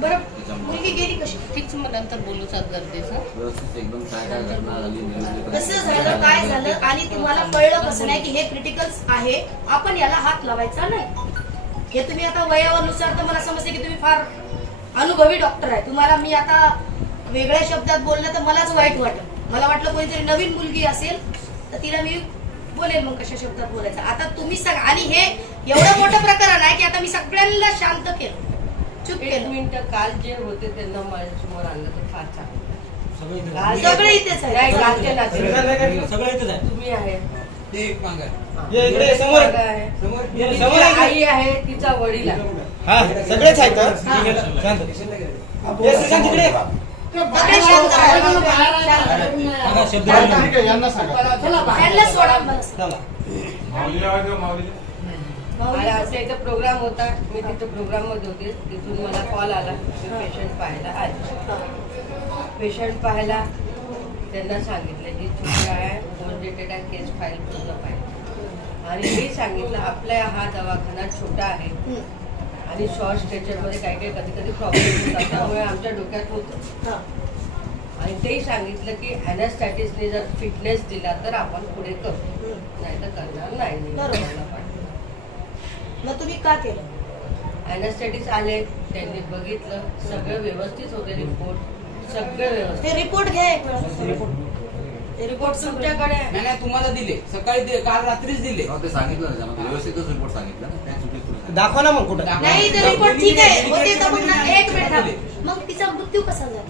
बरं मुलगी गेली कशी? फिक्स मग नंतर बोलूच गरजेचं. कसं झालं काय झालं आणि तुम्हाला कळलं कसं नाही की हे क्रिटिकल आहे आपण याला हात लावायचा नाही. हे तुम्ही आता वयानुसार तर मला समजते की तुम्ही फार अनुभवी डॉक्टर आहे. तुम्हाला मी आता वेगळ्या शब्दात बोललं तर मलाच वाईट वाटत मला वाटलं कोणीतरी नवीन मुलगी असेल तर तिला मी बोलेल मग कशा शब्दात बोलायचं. आता तुम्ही सांगा आणि हे एवढं मोठं प्रकरण आहे की आता मी सगळ्यांना शांत केलं चुप एक केलं मिनिट काल जे होते त्यांना माझ्यासमोर आणलं तर फार काल- सगळे इथेच नाही, आहे कालचे नाते. सगळं इथेच आहे तुम्ही आहे ये इकडे समोर मुलगा आहे. ये तिची समोर आहे. आई आहे तिचा वडील आहे हा सगळेच आहेत तर हा. शांत ये श्रीकांत तिकडे सगळे शांत राहा. सांगा शब्द ठीक आहे, यांना सांगा त्यांना सोडा मला सांगा. चला माऊलीला वाजवा, माऊलीला. मला आमच्या इथं प्रोग्राम होता. मी तिथं प्रोग्राममध्ये होते. तिथून मला कॉल आला. मी पेशंट पाहायला आले. पेशंट पाहायला त्यांना सांगितलं की तुमच्या आहे. डेटेड आहे केस फाईल पूर्ण पाहिजे. आणि मी सांगितलं आपल्या हा दवाखाना छोटा आहे. आणि शॉर्ट स्ट्रेचरमध्ये काही काही कधी कधी प्रॉब्लेम होतात त्यामुळे आमच्या डोक्यात होतं. आणि तेही सांगितलं की अॅनास्टॅटिसने जर फिटनेस दिला तर आपण पुढे करू. नाही तर करणार नाही. मला मग तुम्ही का केलं? अॅनास्टॅटिस आले त्यांनी बघितलं सगळं व्यवस्थित होते रिपोर्ट सगळं व्यवस्थित. ते रिपोर्ट घ्या एक वेळा ते रिपोर्ट तुमच्याकडे नाही नाही तुम्हाला दिले. सकाळी दि- काल रात्रीच दिले. हो, ते सांगितलं ना त्यांना व्यवस्थितच रिपोर्ट सांगितलं ना. चुकीचं. दाखवा ना मग कुठं. नाही ते रिपोर्ट ठीक आहे. होते तर मग ना एक मिनिट थांब. मग तिचा मृत्यू कसा झाला?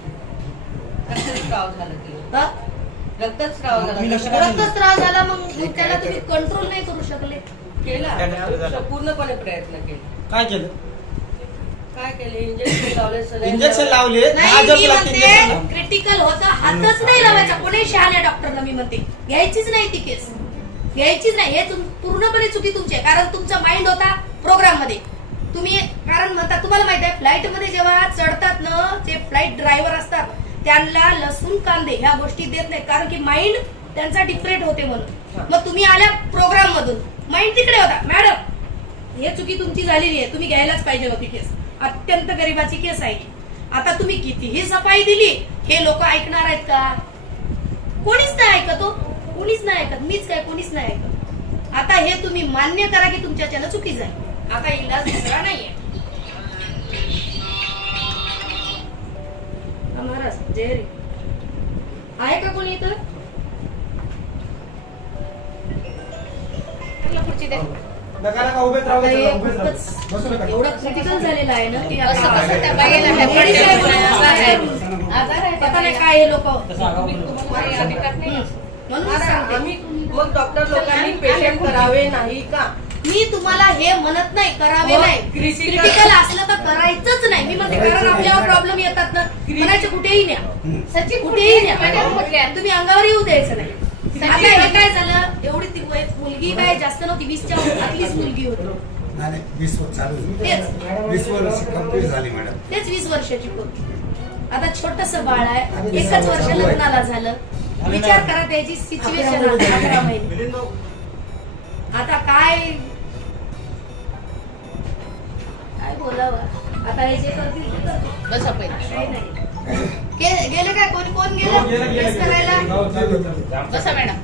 रक्तस्राव झालं तिला हा? रक्तस्राव लक्ष झाला नाही रक्तस्राव झाला मग त्याला तुम्ही कंट्रोल नाही करू शकले. केला झालं. पूर्णपणे प्रयत्न केले. काय केलं? काय केले? इंजेक्शन लावले saline इंजेक्शन लावले दहा नाही मी injection म्हणते. क्रिटिकल होता हातच नाही लावायचा. कोणी शहाण्या डॉक्टरला मी म्हणते. घ्यायचीच नाही ती केस घ्यायचीच नाही. हे तुम- पूर्णपणे चुकी तुमची आहे. कारण तुमचा माइंड होता प्रोग्राममध्ये. तुम्ही कारण म्हणता तुम्हाला माहीत आहे फ्लाईटमध्ये जेव्हा चढतात ना ते फ्लाईट ड्रायव्हर असतात त्यांना लसूण कांदे ह्या गोष्टी देत नाही कारण की माइंड त्यांचा डिफरेंट होते म्हणून. मग तुम्ही आल्या प्रोग्राम मधून. माइंड तिकडे होता. मॅडम हे चुकी तुमची झालेली आहे. तुम्ही घ्यायलाच पाहिजे होती केस. अत्यंत गरीबाची केस आहे आता तुम्ही कितीही सफाई दिली हे लोक ऐकणार आहेत का? कोणीच नाही ऐकत हो. कोणीच नाही ऐकत. मीच काय कोणीच नाही ऐकत. आता हे तुम्ही मान्य करा की तुमच्या चला चुकी आहे आता इलाज दुसरा नाहीये. महाराज जय आहे का कोणी इथं? खुर्ची द्या हे. चला, उभेच राहू. खूपच एवढं क्रिटिकल झालेलं आहे ना की असं आता कसं त्या बाईला आता ढकलून वडील साहेब द्यायचं? आजार आहे. आजार आहे. पता नाही काय हे लोक. तसं आगाऊ बोलू. तुम्हाला या अधिकार नाही. म्हणून आता सांगते. आम्ही मग डॉक्टर लोकांनी पेशंट करावे नाही का? मी तुम्हाला हे म्हणत नाही करावे नाही. critical- क्रिटिकल असलं तर करायचंच नाही. मी म्हणते कारण आपल्यावर प्रॉब्लेम येतात ना. म्हणायचे कुठेही न्या. सचिन कुठेही न्या. तुम्ही अंगावर येऊ द्यायचं नाही आता हे काय झालं एवढी ती काय जास्त नव्हती वीसच्या आतलीच मुलगी होती. नाही नाही, वीस वर्ष चालू आहे. तेच. वीस वर्ष कंप्लीट झाली मॅडम. तेच वीस वर्षाची आता छोटस बाळ आहे एकच वर्ष लग्नाला झालं. विचार करा त्याची सिच्युएशन अकरा महिने. आता काय? काय बोलावं? आता हे जे करतील ते करतील. बसा पहिले काही नाही. गे- गेले काय? कोणी कोण गेलं, करायला. बसा मॅडम.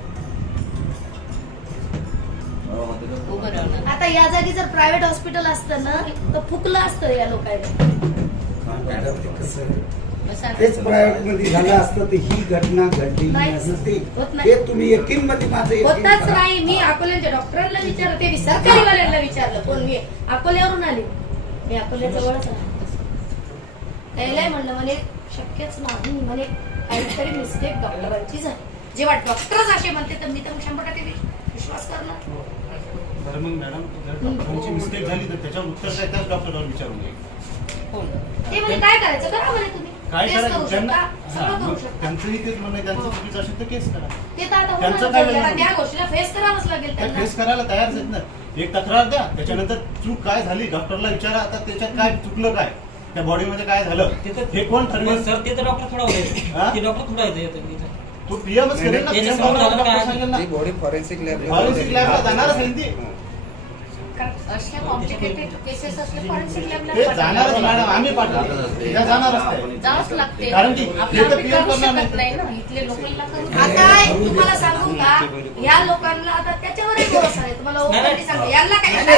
आता या जागी जर प्रायव्हेट हॉस्पिटल असतं ना तर फुकलं असतं या लोकांना. तेच प्रायव्हेटमध्ये झालं असतं तर ही घटना घडली. नसती. हे तुम्ही यकीन मध्ये माझं होताच. नाही. मी अकोल्याच्या डॉक्टरांना विचारलं ते सरकारीवाल्यांना विचारलं. कोण मी? अकोल्यावरून आले. मी अकोल्याजवळच त्याला म्हणलं म्हणे शक्यच नाही. म्हणे काहीतरी मिस्टेक डॉक्टरांची झाली. जेव्हा डॉक्टरच असे म्हणते तर मी तर शंभर टक्के विश्वास करणार. बरं मग मॅडम जर डॉक्टरांची मिस्टेक झाली तर त्याच्यावर उत्तर काय? त्याच डॉक्टरला विचारून घे ते म्हणे काय करायचं? करा म्हणे तुम्ही. काय त्यांना हा, त्यांचंही तेच म्हणणं त्यांचं चुकीचं असेल तर केस करा. ते तर आता त्यांचं काय. त्या गोष्टीला फेस करावंच लागेल त्यांना. केस करायला तयारच आहेत ना. एक तक्रार द्या त्याच्यानंतर चूक काय झाली डॉक्टरला विचारा आता त्याच्यात काय चुकलं काय? त्या बॉडीमध्ये काय झालं? तिथं- हे कोण ठरवेल? सर ते तर डॉक्टर थोडा होते हा? ते डॉक्टर थोडा इथं. तो पीएमच करेल ना body forensic lab Forensic lab ला जाणारच आहे. ती. जाणारच मॅडम आम्ही जाणारच लागते. कारण की हे तुम्हाला सांगू का? या लोकांना आता त्याच्यावरही भरोसा आहे. तुम्हाला यांना काय काय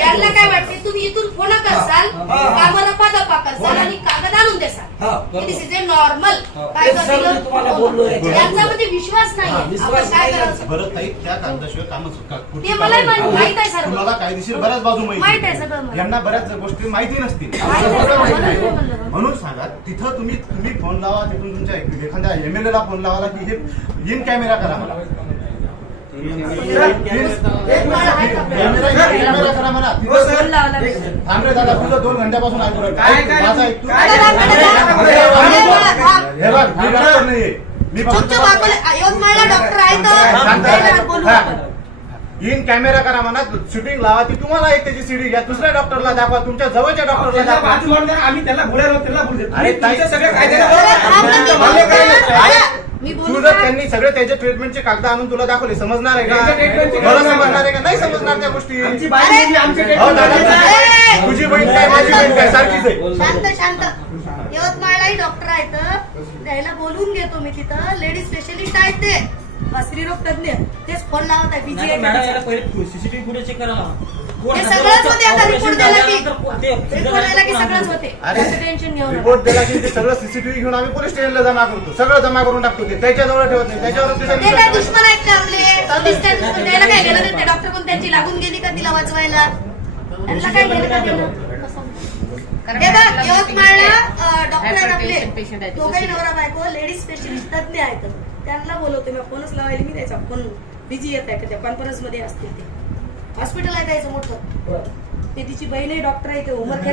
यांना. काय वाटते? तुम्ही इथून फोन करसाल हा. कामाला पादपा करसाल. आणि कागद आणून देसाल. हा. दिस इज ए नॉर्मल हा. सर याच्यावर. यांच्यामध्ये विश्वास नाही आपण विश्वास काय करायचं? त्या कागदाशिवाय कामच ते मलाही कामं माहित- आहे सर्व. तुम्हाला कायदेशीर बऱ्याच बाजू माहीत आहे सगळं मला. यांना बऱ्याच गोष्टी माहिती नसतील माहीत आहे सगळं म्हणून नाही. मी म्हणलं. म्हणून सांगा तिथं तुम्ही तुम्ही फोन लावा तिथून तुमच्या एखाद्या एमएलए ला फोन लावा की हे इन कॅमेरा करा मला मला आहे का? कॅमेरा कॅमेरा करा मला हो, सर. फोन लावला मी. थांब रे दादा तुझं दोन घंट्यापासून ऐकू राहिलो. काय- काय- माझं ऐक तू. काय-. हे बघ, मी डॉक्टर नाहीये मी फक्त- चुपचाप अकोले यवतमाळला डॉक्टर आहेत शांत त्याला राहा. बोलू हा. आपण इन कॅमेरा करा म्हणा शूटिंग लावा ती तुम्हाला एक त्याची सीडी घ्या दुसऱ्या डॉक्टरला दाखवा तुमच्या जवळच्या डॉक्टरला दाखवा. आम्ही त्याला बोलायला? त्यांनी सगळे त्याचे ट्रीटमेंटचे कागद आणून तुला दाखवले समजणार आहे त्याच्या का मला समजणार आहे का? नाही समजणार त्या गोष्टी. म्हणजे हो! तुझी बहीण काय माझी बहीण काय सारखीच आहे. शांत शांत. यवतमाळलाही डॉक्टर आहेत. त्याला बोलून घेतो मी तिथं. लेडीज स्पेशलिस्ट आहेत ते. स्त्रीरोग तज्ञ. तेच फोन लावत आहे बीजी सीसीटीव्ही फुटेज चेक करा कोण हजर सगळंच होतं, होते आता operation रिपोर्ट द्यायला की झाल्यानंतर कोण- ते रिपोर्ट सीझर द्यायला की झाल्यानंतर सगळंच कोण होते. अरे, त्याचं टेन्शन घेऊ नका रिपोर्ट दिला की ते सगळं सीसीटीव्ही घेऊन आम्ही पोलीस स्टेशनला जमा करतो. सगळं जमा करून टाकतो ते. त्याच्याजवळ ठेवत नाही. त्याच्यावर ते काय ऑफिसर दुश्मन आहेत का आपले? पोलीस काय दुश्मन त्याला काय गेलं नाही. डॉक्टर कोण त्यांची? लागून गेली का तिला वाचवायला? त्यांना काय गेलं का गेलं बघ यवतमाळला डॉक्टर आहेत आपले. दोघंही नवरा बायको लेडीज स्पेशलिस्ट तज्ञ आहेत. त्यांना बोलवते मी फोनच लावायला मी त्याचा फोन बिझी येत आहे का त्या कॉन्फरन्समध्ये असतील ते. हॉस्पिटल आहे त्याचं मोठं. ते तिची बहीण डॉक्टर आहे ते होमवर्क